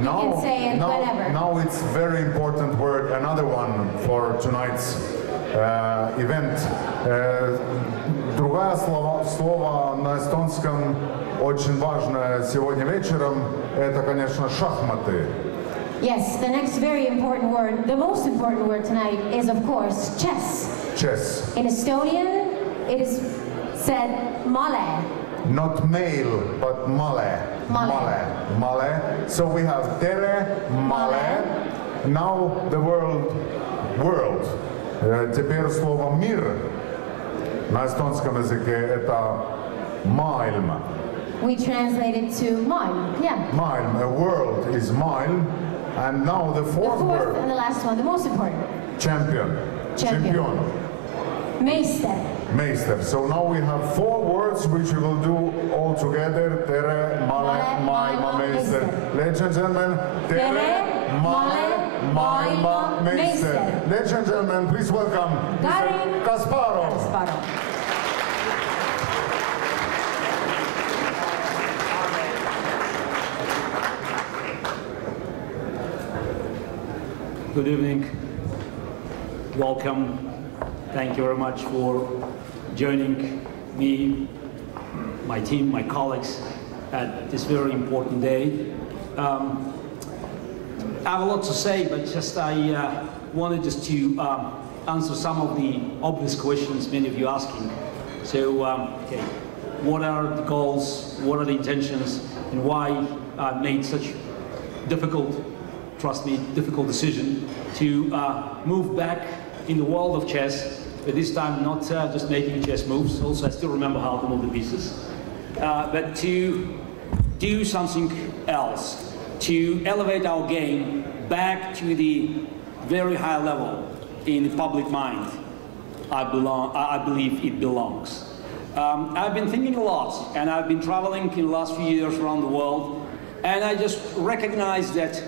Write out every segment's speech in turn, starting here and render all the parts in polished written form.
You can say it whenever. Now it's very important word, another one for tonight's event. Другое слово на эстонском очень важное сегодня вечером, это, конечно, шахматы. Yes, the next very important word, the most important word tonight is, of course, chess. Chess. In Estonian, it is said male. Not male, but male. Male. Male. So we have tere, male. Now the world. Теперь слово мир на эстонском языке это maailm. We translate it to maailm, yeah. Maailm, a world is maailm. And now the fourth word. And the last one, the most important. Champion. Meister. Meister. So now we have 4 words which we will do all together. Tere, male, maailma, meister. Ladies and gentlemen, tere, male, maailma, meister. Ladies and gentlemen, please welcome Garry Kasparov. Good evening. Welcome. Thank you very much for joining me, my team, my colleagues at this very important day. I have a lot to say, but just I wanted just to answer some of the obvious questions many of you asking. So, okay, what are the goals, what are the intentions, and why I made such difficult, trust me, difficult decision to move back in the world of chess, but this time not just making chess moves, also I still remember how to move the pieces, but to do something else, to elevate our game back to the very high level in the public mind I believe it belongs. I've been thinking a lot, and I've been traveling in the last few years around the world, and I just recognize that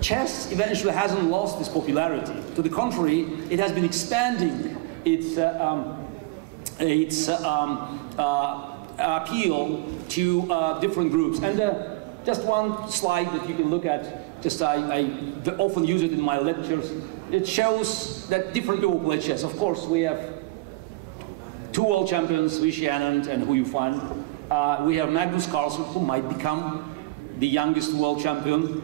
chess eventually hasn't lost its popularity. To the contrary, it has been expanding its appeal to different groups. And just one slide that you can look at, just I often use it in my lectures. It shows that different people play chess. Of course, we have 2 world champions, Vichy Anand and Hu Yufan. We have Magnus Carlsen, who might become the youngest world champion.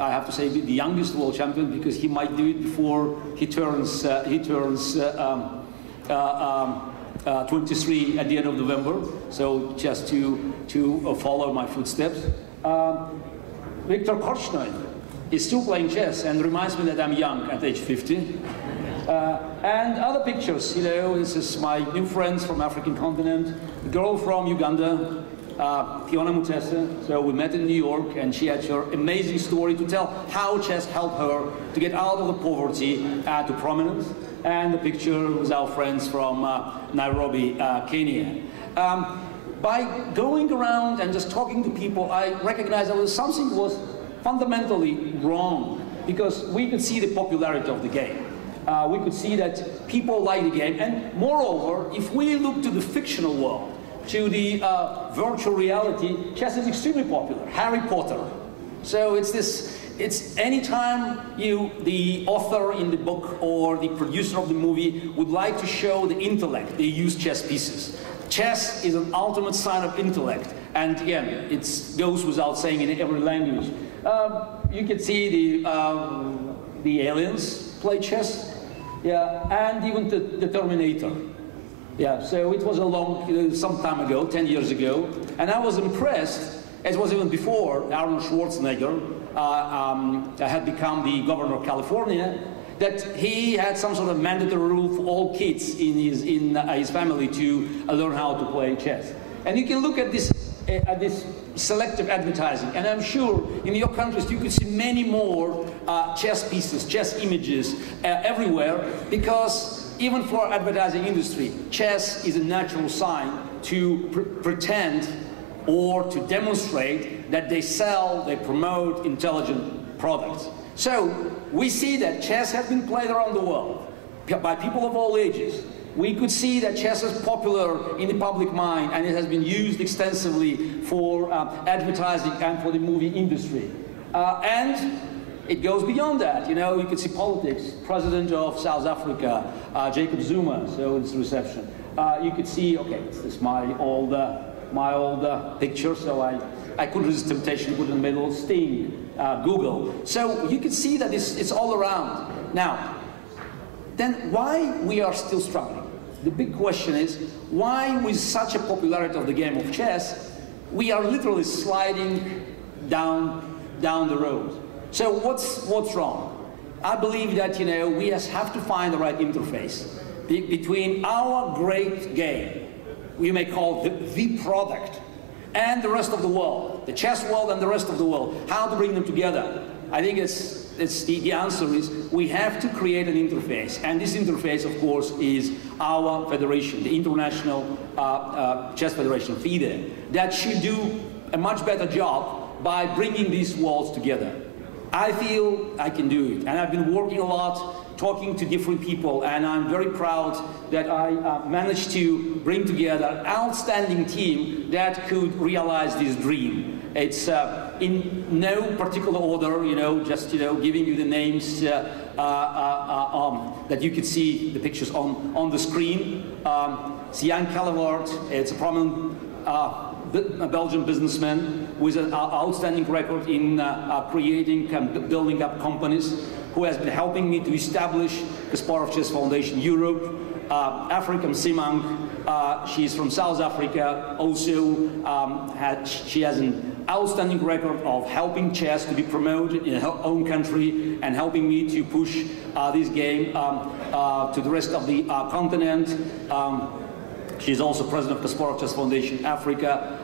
I have to say the youngest world champion because he might do it before he turns 23 at the end of November. So just to follow my footsteps. Viktor Korchnoi is still playing chess and reminds me that I'm young at age 50. And other pictures, you know, this is my new friends from African continent, a girl from Uganda, Fiona Mutese. So we met in New York, and she had her amazing story to tell how chess helped her to get out of the poverty to prominence. And the picture was our friends from Nairobi, Kenya. By going around and just talking to people, I recognized that something was fundamentally wrong, because we could see the popularity of the game. We could see that people like the game, and moreover, if we look to the fictional world, to the virtual reality, chess is extremely popular. Harry Potter. So it's anytime the author in the book or the producer of the movie would like to show the intellect, they use chess pieces. Chess is an ultimate sign of intellect, and again, it goes without saying in every language. You can see the aliens play chess, yeah, and even the Terminator. Yeah, so it was some time ago, 10 years ago, and I was impressed. It was even before Arnold Schwarzenegger had become the governor of California, that he had some sort of mandatory rule for all kids in his family to learn how to play chess. And you can look at this selective advertising, and I'm sure in your countries you could see many more chess pieces, chess images everywhere, because even for advertising industry, chess is a natural sign to pretend or to demonstrate that they sell, they promote intelligent products. So we see that chess has been played around the world by people of all ages. we could see that chess is popular in the public mind, and it has been used extensively for advertising and for the movie industry. And it goes beyond that. You know, you could see politics. President of South Africa, Jacob Zuma, so it's the reception. You could see, okay, this is my old picture, so I couldn't resist temptation to put it in the middle, Sting, Google. So you can see that it's all around. Now, then why we are still struggling? The big question is, why with such a popularity of the game of chess, we are literally sliding down the road. So what's wrong? I believe that, you know, we just have to find the right interface between our great game, we may call the product, and the rest of the world, the chess world and the rest of the world. How to bring them together? I think the answer is we have to create an interface, and this interface, of course, is our federation, the International Chess Federation, FIDE, that should do a much better job by bringing these worlds together. I feel I can do it, and I've been working a lot, talking to different people, and I'm very proud that I managed to bring together an outstanding team that could realize this dream. It's in no particular order, you know, just, you know, giving you the names that you could see the pictures on the screen. Callewaert, it's a prominent a Belgian businessman with an outstanding record in creating and building up companies, who has been helping me to establish Kasparov Chess Foundation Europe. Africa, Msimang, she's from South Africa, also she has an outstanding record of helping chess to be promoted in her own country and helping me to push this game to the rest of the continent. She's also president of Kasparov Chess Foundation Africa.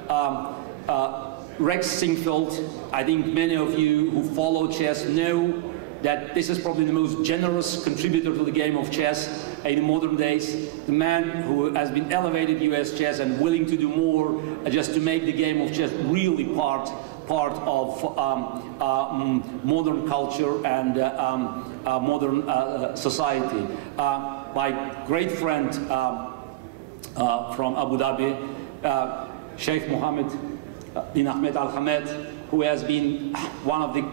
Rex Singfield, I think many of you who follow chess know that this is probably the most generous contributor to the game of chess in modern days. The man who has been elevated US chess and willing to do more just to make the game of chess really part of modern culture and modern society. My great friend from Abu Dhabi, Sheikh Mohammed bin Ahmed Al-Hamed, who has been one of the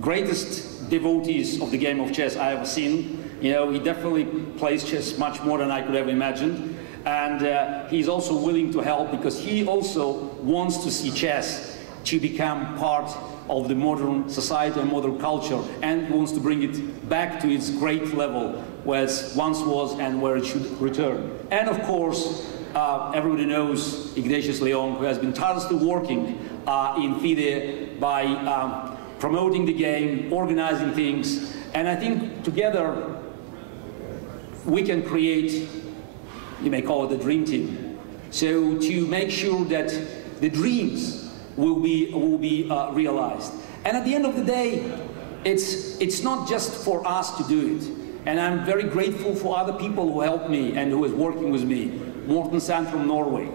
greatest devotees of the game of chess I have seen. You know, he definitely plays chess much more than I could have imagined. And he's also willing to help because he also wants to see chess to become part of the modern society and modern culture, and wants to bring it back to its great level where it once was and where it should return. And of course, everybody knows Ignatius Leon, who has been tirelessly working in FIDE by promoting the game, organizing things, and I think together we can create, you may call it the dream team. So to make sure that the dreams will be realized. And at the end of the day, it's not just for us to do it. And I'm very grateful for other people who helped me and who is working with me. Morten Sand from Norway,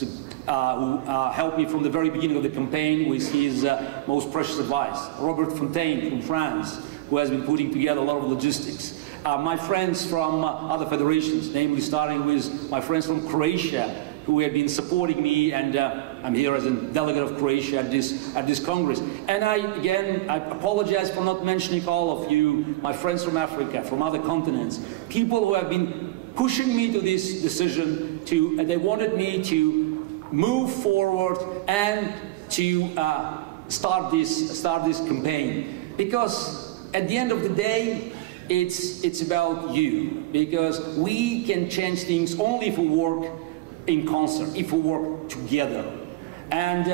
who helped me from the very beginning of the campaign with his most precious advice. Robert Fontaine from France, who has been putting together a lot of logistics. My friends from other federations, namely starting with my friends from Croatia, who have been supporting me, and I'm here as a delegate of Croatia at this Congress. And I apologize for not mentioning all of you, my friends from Africa, from other continents, people who have been pushing me to this decision, they wanted me to move forward and to start this campaign. Because at the end of the day, it's about you. Because we can change things only if we work in concert, if we work together. And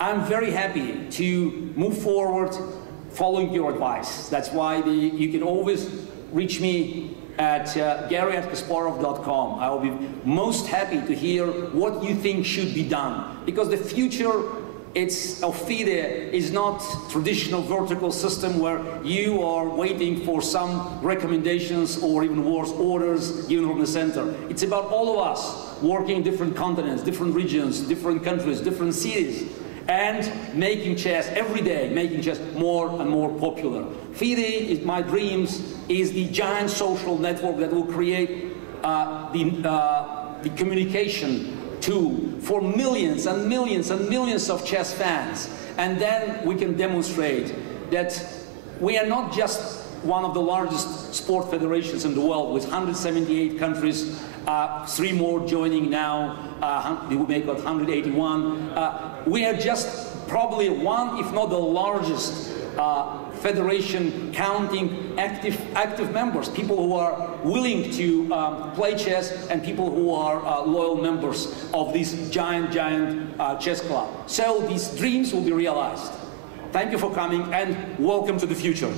I'm very happy to move forward following your advice. That's why you can always reach me at Garry@Kasparov.com. I will be most happy to hear what you think should be done. Because the future of FIDE is not traditional vertical system where you are waiting for some recommendations or even worse, orders given from the center. It's about all of us working in different continents, different regions, different countries, different cities, and making chess every day, making chess more and more popular. FIDE, my dreams, is the giant social network that will create the communication tool for millions and millions and millions of chess fans. And then we can demonstrate that we are not just one of the largest sport federations in the world with 178 countries, 3 more joining now, we make it 181. We are just probably one, if not the largest federation counting active members, people who are willing to play chess and people who are loyal members of this giant chess club. So these dreams will be realized. Thank you for coming and welcome to the future.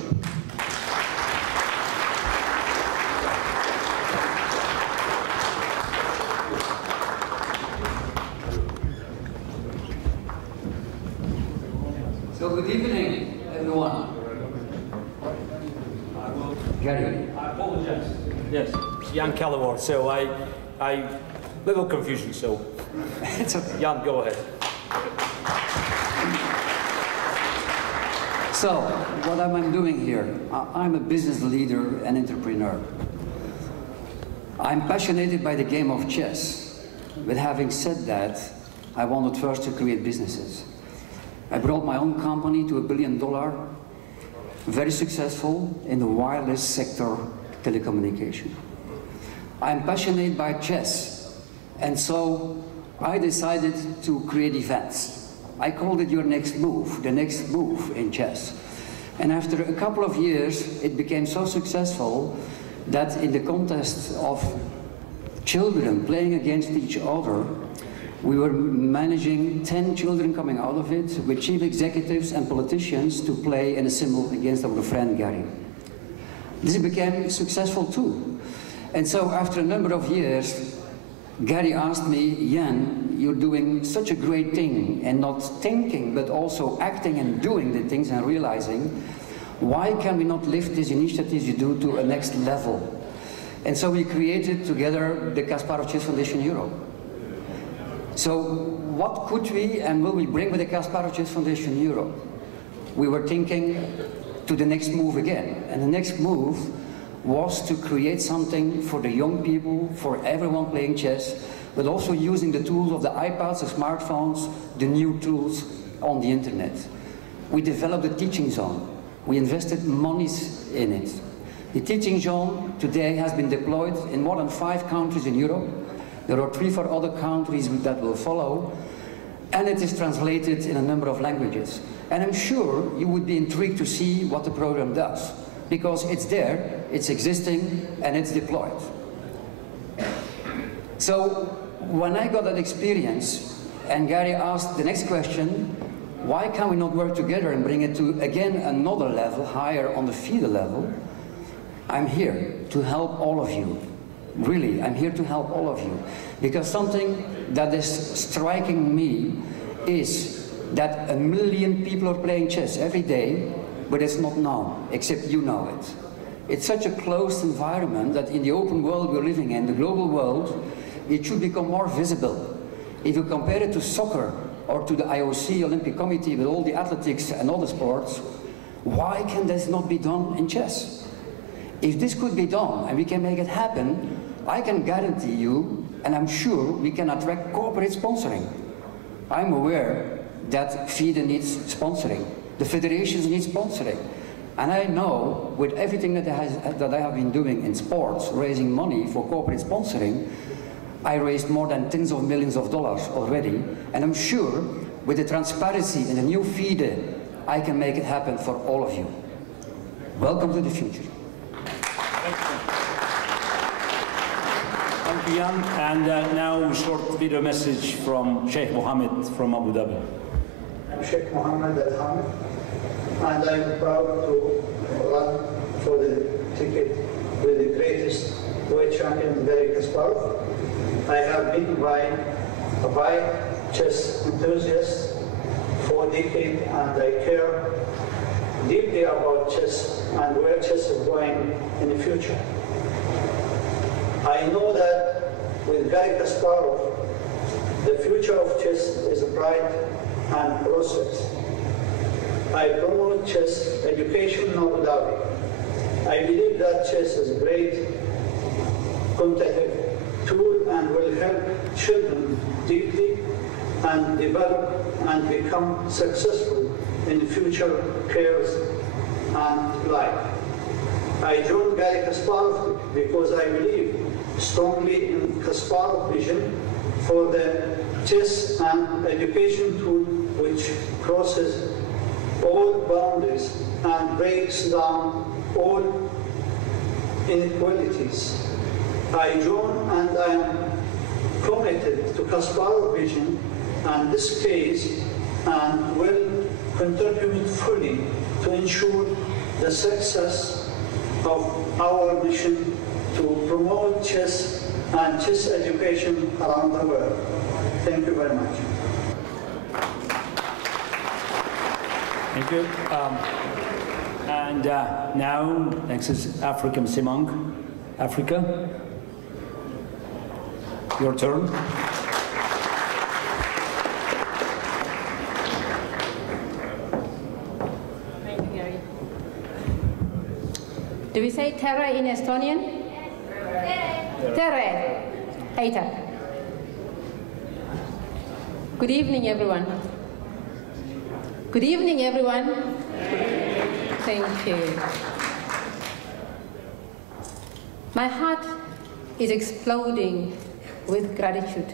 So good evening, everyone. Garry. I apologize. Yes, Jan Callewaert. So I little confusion. So It's okay. Jan, go ahead. So, what am I doing here? I'm a business leader and entrepreneur. I'm passionate by the game of chess. But having said that, I wanted first to create businesses. I brought my own company to $1 billion, very successful in the wireless sector, telecommunication. I'm passionate by chess, and so I decided to create events. I called it Your Next Move, the next move in chess. And after a couple of years, it became so successful that in the contest of children playing against each other, we were managing 10 children coming out of it with chief executives and politicians to play in a symbol against our friend Garry. This became successful too. And so after a number of years, Garry asked me, Jan, you're doing such a great thing and not thinking, but also acting and doing the things and realizing, why can we not lift these initiatives you do to a next level? And so we created together the Kasparov Chess Foundation Europe. So what could we and will we bring with the Kasparov Chess Foundation Europe? We were thinking to the next move again. And the next move was to create something for the young people, for everyone playing chess, but also using the tools of the iPads, the smartphones, the new tools on the internet. We developed a teaching zone. We invested monies in it. The teaching zone today has been deployed in more than 5 countries in Europe. There are 3 or 4 other countries that will follow, and it is translated in a number of languages. And I'm sure you would be intrigued to see what the program does, because it's there, it's existing, and it's deployed. So when I got that experience, and Garry asked the next question, why can we not work together and bring it to, again, another level, higher on the FIDE level? I'm here to help all of you. Really, I'm here to help all of you. Because something that is striking me is that 1 million people are playing chess every day, but it's not known, except you know it. It's such a closed environment that in the open world we're living in, the global world, it should become more visible. If you compare it to soccer or to the IOC Olympic Committee with all the athletics and all the sports, why can this not be done in chess? If this could be done and we can make it happen, I can guarantee you, and I'm sure we can attract corporate sponsoring. I'm aware that FIDE needs sponsoring. The federations need sponsoring. And I know, with everything that I have been doing in sports, raising money for corporate sponsoring, I raised more than tens of millions of dollars already. And I'm sure, with the transparency in the new FIDE, I can make it happen for all of you. Welcome to the future. Thank you, Jan. And now a short video message from Sheikh Mohammed from Abu Dhabi. I'm Sheikh Mohammed Al-Hamid, and I'm proud to run for the ticket with the greatest world champion, Garry Kasparov. I have been by a chess enthusiast for a decade, and I care deeply about chess and where chess is going in the future. I know that with Garry Kasparov, the future of chess is bright and prosperous. I promote chess education in Abu Dhabi. I believe that chess is a great competitive tool and will help children deeply and develop and become successful in future careers and life. I joined Garry Kasparov because I believe strongly in Kasparov's vision for the chess and education tool which crosses all boundaries and breaks down all inequalities. I join and I am committed to Kasparov's vision and this case and will contribute fully to ensure the success of our mission to promote chess and chess education around the world. Thank you very much. Thank you. Now, next is Africa, Msimang. Africa, your turn. Thank you, Garry. Do we say terra in Estonian? Tere. Eita. Good evening, everyone. Good evening, everyone. Thank you. My heart is exploding with gratitude.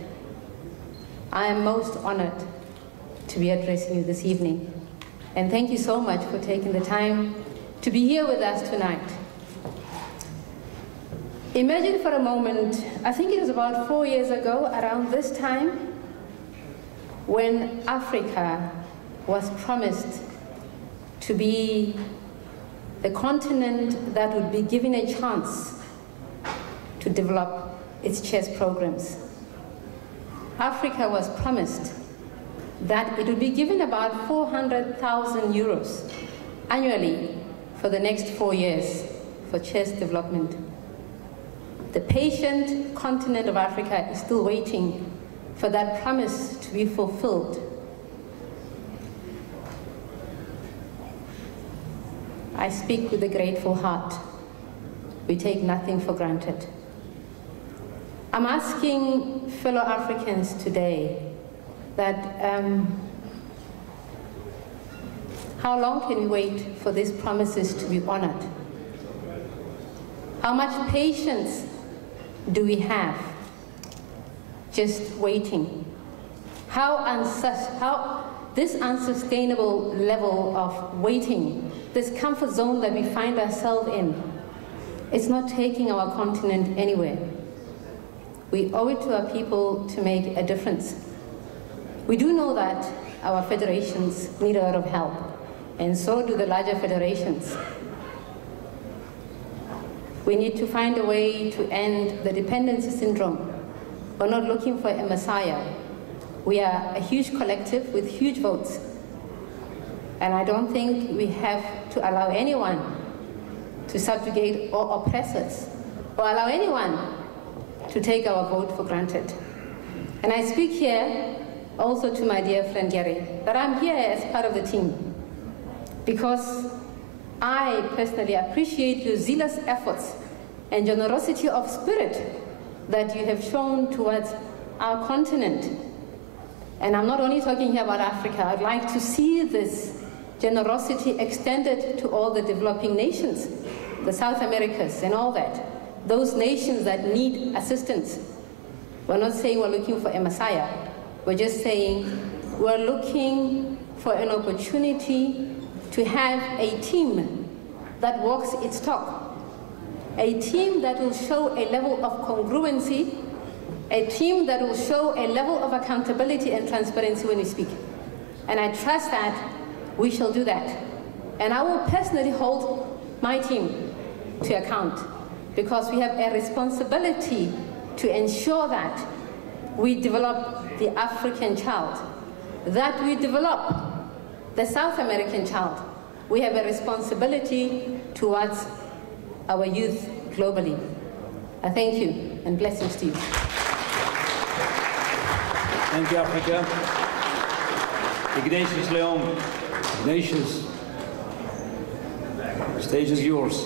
I am most honored to be addressing you this evening. And thank you so much for taking the time to be here with us tonight. Imagine for a moment, I think it was about 4 years ago, around this time, when Africa was promised to be the continent that would be given a chance to develop its chess programs. Africa was promised that it would be given about 400,000 euros annually for the next 4 years for chess development. The patient continent of Africa is still waiting for that promise to be fulfilled. I speak with a grateful heart. We take nothing for granted. I'm asking fellow Africans today that how long can we wait for these promises to be honored? How much patience do we have just waiting? How this unsustainable level of waiting, this comfort zone that we find ourselves in, it's not taking our continent anywhere. We owe it to our people to make a difference. We do know that our federations need a lot of help, and so do the larger federations. We need to find a way to end the dependency syndrome. We're not looking for a messiah. We are a huge collective with huge votes. And I don't think we have to allow anyone to subjugate or oppress us, or allow anyone to take our vote for granted. And I speak here also to my dear friend Garry, that I'm here as part of the team, because I personally appreciate your zealous efforts and generosity of spirit that you have shown towards our continent. And I'm not only talking here about Africa. I'd like to see this generosity extended to all the developing nations, the South Americas and all that, those nations that need assistance. We're not saying we're looking for a messiah. We're just saying we're looking for an opportunity to have a team that walks its talk, a team that will show a level of congruency, a team that will show a level of accountability and transparency when we speak. And I trust that we shall do that. And I will personally hold my team to account, because we have a responsibility to ensure that we develop the African child, that we develop the South American child. We have a responsibility towards our youth globally. I thank you, and blessings to you. Thank you, Africa. Ignatius Leon. Ignatius, the stage is yours.